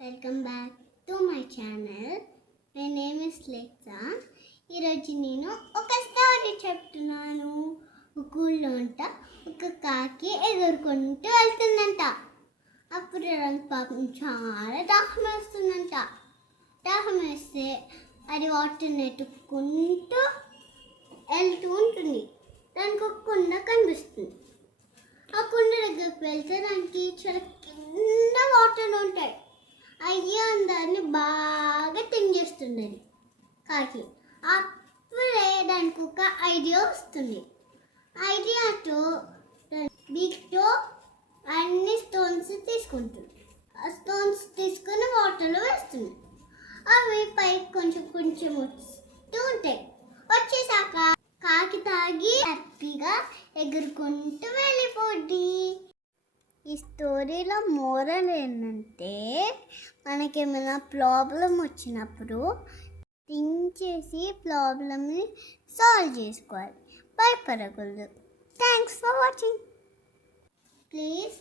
Welcome back to my channel. My name is Lexa. ఈరోజు నేను ఒక స్టోరీ చెప్తున్నాను. ఒక ఊళ్ళో ఒక కాకి ఎగురుకుంటూ వెళ్తుందంట. అప్పుడు పాపం చాలా దాహం వేస్తుందంట. దాహం వేస్తే అది వాటర్ నెట్టుకుంటూ వెళ్తూ ఉంటుంది. దానికి ఒక కుండ కనిపిస్తుంది. ఆ కుండ దగ్గరికి వెళ్తే దానికి చాలా కింద వాటర్ ఉంటాయి. అయ్యో అందరిని బాగా తింగేస్తుంది కాకి. అప్పుడే దానికి ఒక ఐడియా వస్తుంది. ఐడియాతో బీక్తో అన్ని స్టోన్స్ తీసుకుంటుంది. ఆ స్టోన్స్ తీసుకుని వాటర్లో వేస్తుంది. అవి పైకి కొంచెం కొంచెం వస్తూ ఉంటాయి. వచ్చేసాక కాకి తాగి హ్యాపీగా ఎగురుకుంటూ వెళ్ళిపోద్ది. ఈ స్టోరీలో మోరల్ ఏంటంటే, మనకేమైనా ప్రాబ్లం వచ్చినప్పుడు థింక్ చేసి ప్రాబ్లమ్ని సాల్వ్ చేసుకోవాలి, భయపడకూడదు. Thanks for watching. ప్లీజ్